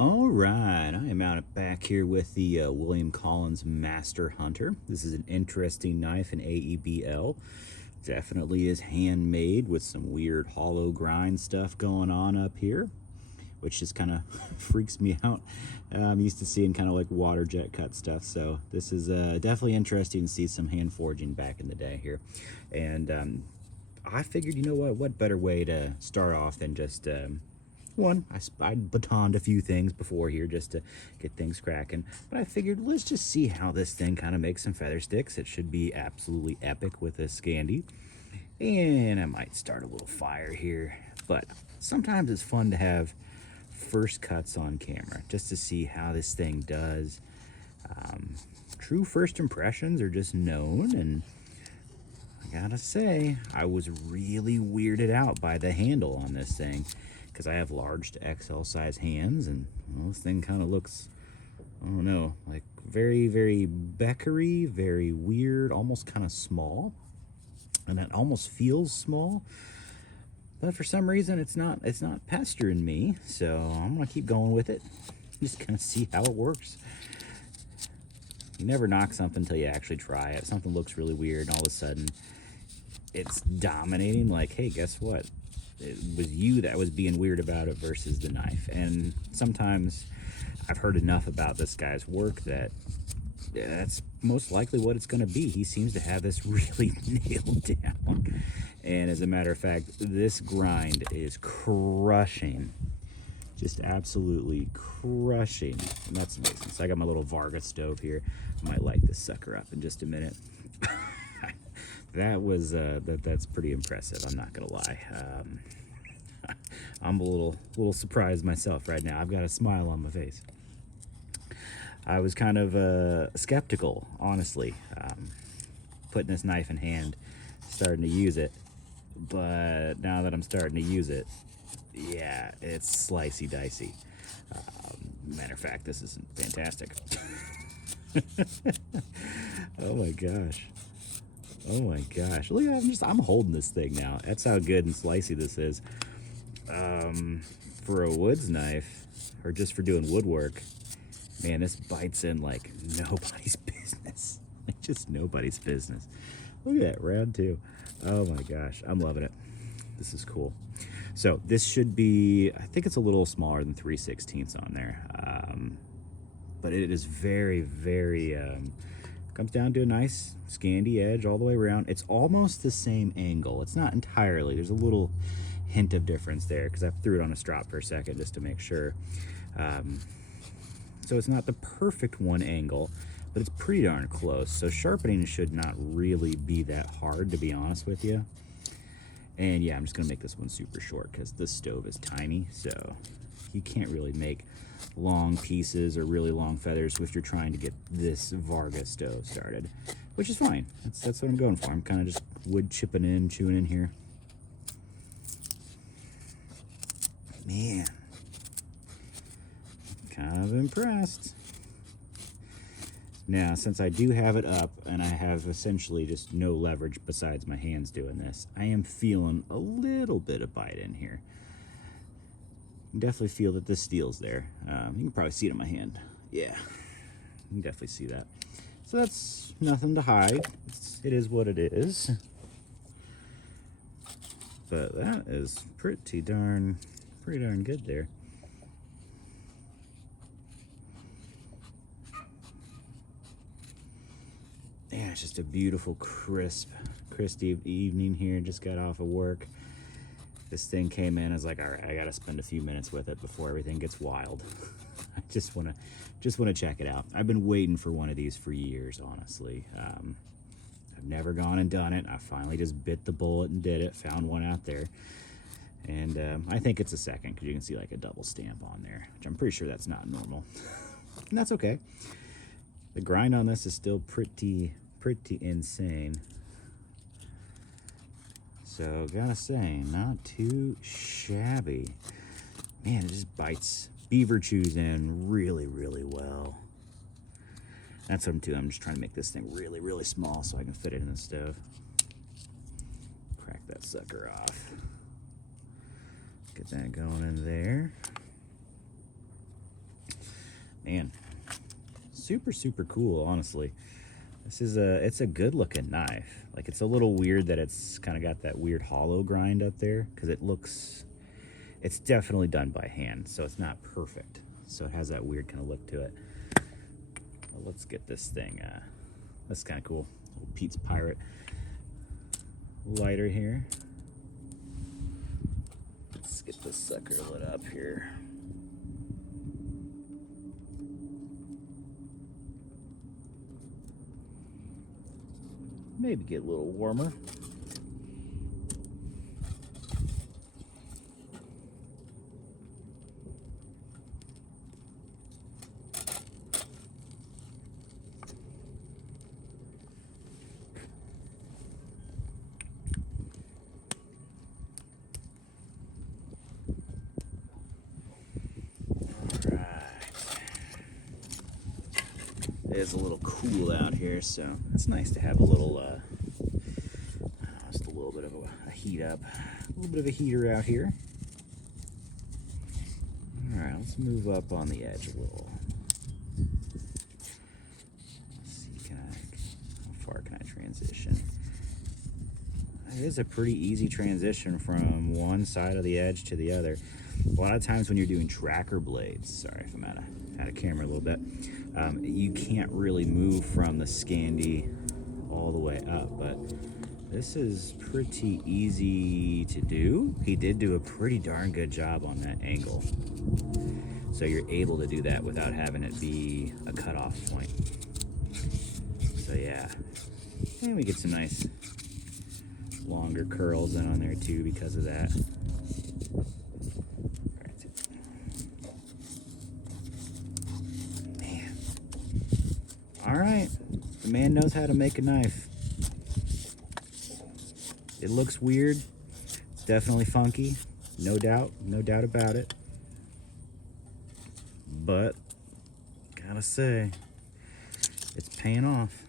All right, I am out back here with the William Collins Master Hunter. This is an interesting knife, an AEBL. Definitely is handmade with some weird hollow grind stuff going on up here, which just kind of freaks me out. I'm used to seeing kind of like water jet cut stuff, so this is definitely interesting to see some hand forging back in the day here. And I figured, you know what better way to start off than just one, I batoned a few things before here just to get things cracking, but I figured let's just see how this thing kind of makes some feather sticks. It should be absolutely epic with a Scandi, and I might start a little fire here, but sometimes it's fun to have first cuts on camera just to see how this thing does. True first impressions are just known, and I gotta say, I was really weirded out by the handle on this thing because I have large to XL size hands, and well, this thing kind of looks, I don't know, like very, very beckery, very weird, almost kind of small, and it almost feels small. But for some reason, it's not pestering me, so I'm gonna keep going with it. Just gonna see how it works. You never knock something until you actually try it. Something looks really weird, and all of a sudden, it's dominating. Like, hey, guess what? It was you that was being weird about it versus the knife. And sometimes I've heard enough about this guy's work that that's most likely what it's going to be. He seems to have this really nailed down. And as a matter of fact, this grind is crushing. Just absolutely crushing. And that's amazing. So I got my little Varga stove here. I might light this sucker up in just a minute. That was that's pretty impressive, I'm not gonna lie. I'm a little surprised myself right now. I've got a smile on my face. I was kind of skeptical, honestly, putting this knife in hand, starting to use it, but now that I'm starting to use it, yeah, it's slicey dicey. Matter of fact, this is fantastic. Oh my gosh. Oh my gosh, look at I'm holding this thing now. That's how good and slicey this is. For a woods knife, or just for doing woodwork, man, this bites in like nobody's business. Like just nobody's business. Look at that, round two. Oh my gosh, I'm loving it. This is cool. So this should be, I think it's a little smaller than 3/16 on there. But it is very, very, comes down to a nice Scandi edge all the way around. It's almost the same angle. It's not entirely. There's a little hint of difference there because I threw it on a strop for a second just to make sure. So it's not the perfect one angle, but it's pretty darn close. So sharpening should not really be that hard, to be honest with you. And yeah, I'm just gonna make this one super short because this stove is tiny, so you can't really make long pieces or really long feathers if you're trying to get this Varga stove started, which is fine. That's what I'm going for. I'm kind of just wood chipping in, chewing in here. Man, kind of impressed. Now, since I do have it up and I have essentially just no leverage besides my hands doing this, I am feeling a little bit of bite in here. You can definitely feel that this steel's there. You can probably see it in my hand. Yeah, you can definitely see that. So that's nothing to hide. It is what it is. But that is pretty darn good there. Yeah, it's just a beautiful, crisp evening here. Just got off of work. This thing came in. I was like, all right, I gotta spend a few minutes with it before everything gets wild. I just wanna check it out. I've been waiting for one of these for years, honestly. I've never gone and done it. I finally just bit the bullet and did it. Found one out there, and I think it's a second because you can see like a double stamp on there, which I'm pretty sure that's not normal, and that's okay. The grind on this is still pretty insane. So gotta say, not too shabby. Man, it just bites beaver chews in really, really well. That's what I'm doing. I'm just trying to make this thing really, really small so I can fit it in the stove. Crack that sucker off. Get that going in there. Man, super, super cool, honestly. This is it's a good looking knife. Like, it's a little weird that it's kind of got that weird hollow grind up there, because it's definitely done by hand, so it's not perfect. So it has that weird kind of look to it. Well, let's get this thing, that's kind of cool. Little Pete's Pirate lighter here. Let's get this sucker lit up here. Maybe get a little warmer. It is a little cool out here, so it's nice to have a little, just a little bit of a heat up, a little bit of a heater out here. All right, let's move up on the edge a little. Let's see, how far can I transition? It is a pretty easy transition from one side of the edge to the other. A lot of times when you're doing tracker blades, sorry if I'm out of camera a little bit, you can't really move from the Scandi all the way up, but this is pretty easy to do. He did do a pretty darn good job on that angle. So you're able to do that without having it be a cutoff point. So yeah, and we get some nice longer curls in on there too because of that. Man. All right, the man knows how to make a knife. It looks weird. It's definitely funky, no doubt about it. But gotta say, it's paying off.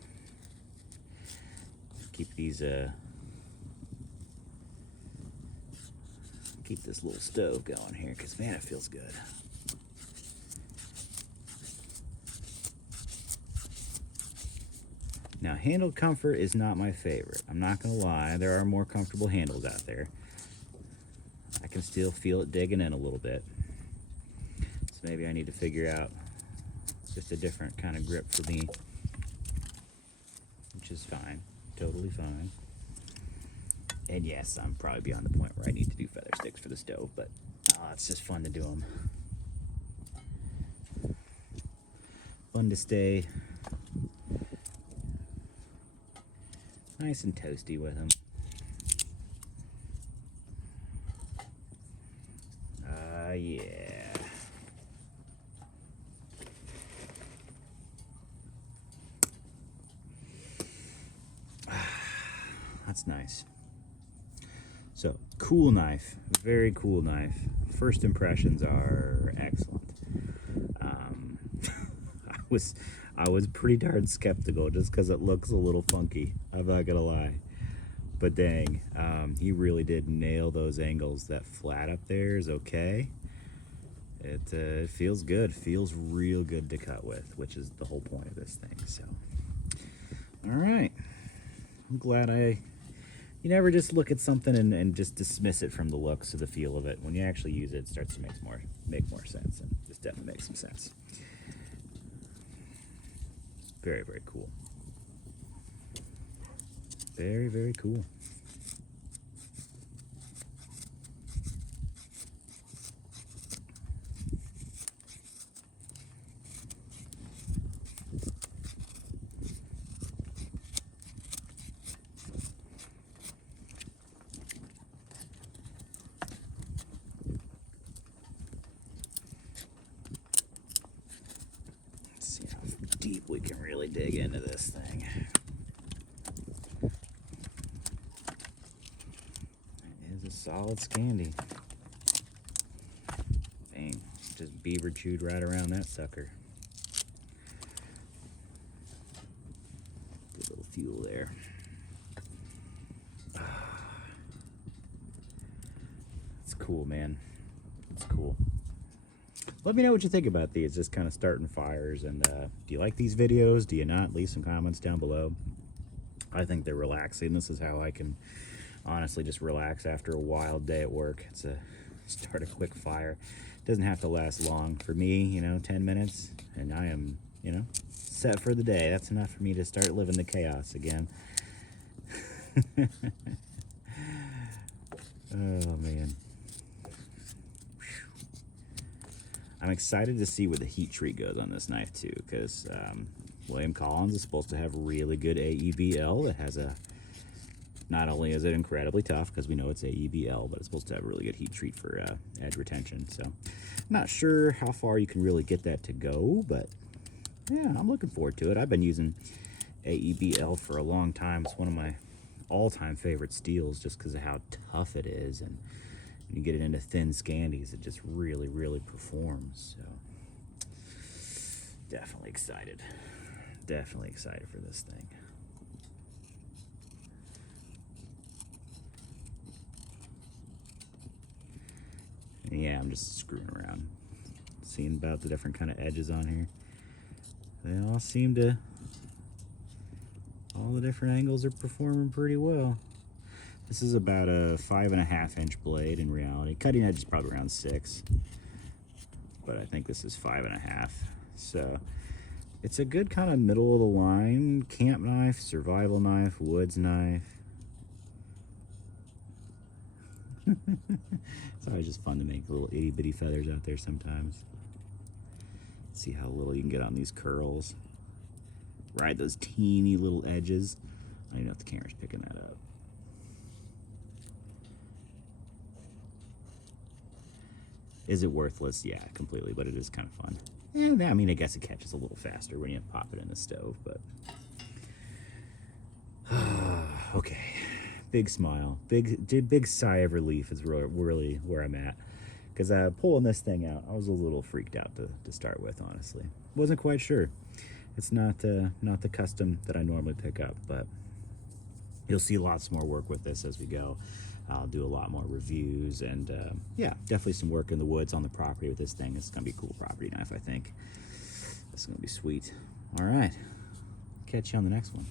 Keep these keep this little stove going here, because man, it feels good. Now, handle comfort is not my favorite. I'm not gonna lie, there are more comfortable handles out there. I can still feel it digging in a little bit. So maybe I need to figure out just a different kind of grip for me, which is fine, totally fine. And yes, I'm probably beyond the point where I need to do feather sticks for the stove, but it's just fun to do them. Fun to stay nice and toasty with them. Yeah. That's nice. So, cool knife, very cool knife. First impressions are excellent. I was pretty darn skeptical just because it looks a little funky. I'm not gonna lie, but dang, he really did nail those angles. That flat up there is okay. It feels good. Feels real good to cut with, which is the whole point of this thing. So, all right, I'm glad you never just look at something and just dismiss it from the looks or the feel of it. When you actually use it, it starts to make more sense, and this definitely makes some sense. Very, very cool. Very, very cool. Deep we can really dig into this thing. It is a solid Scandi. Dang, just beaver chewed right around that sucker. Good little fuel there. It's cool, man. It's cool. let me know what you think about these, just kind of starting fires. And do you like these videos? Do you not? Leave some comments down below. I think they're relaxing. This is how I can honestly just relax after a wild day at work. It's a start a quick fire. It doesn't have to last long. For me, you know, 10 minutes and I am, you know, set for the day. That's enough for me to start living the chaos again. Oh man. I'm excited to see where the heat treat goes on this knife too, because William Collins is supposed to have really good AEBL. It has a, not only is it incredibly tough because we know it's AEBL, but it's supposed to have a really good heat treat for edge retention. So I'm not sure how far you can really get that to go, but yeah, I'm looking forward to it. I've been using AEBL for a long time. It's one of my all-time favorite steels just because of how tough it is, and when you get it into thin scandies, it just really performs. So definitely excited for this thing. And yeah, I'm just screwing around, seeing about the different kind of edges on here. They all seem to, all the different angles are performing pretty well. This is about a 5.5 inch blade in reality. Cutting edge is probably around 6, but I think this is 5.5. So it's a good kind of middle of the line camp knife, survival knife, woods knife. It's always just fun to make little itty bitty feathers out there sometimes. See how little you can get on these curls. Ride those teeny little edges. I don't know if the camera's picking that up. Is it worthless? Yeah, completely, but it is kind of fun. And I mean, I guess it catches a little faster when you pop it in the stove, but okay. Big smile, big sigh of relief is really where I'm at. Because pulling this thing out, I was a little freaked out to start with, honestly. Wasn't quite sure. It's not the custom that I normally pick up, but you'll see lots more work with this as we go. I'll do a lot more reviews, and yeah, definitely some work in the woods on the property with this thing. It's gonna be a cool property knife, I think. It's gonna be sweet. All right, catch you on the next one.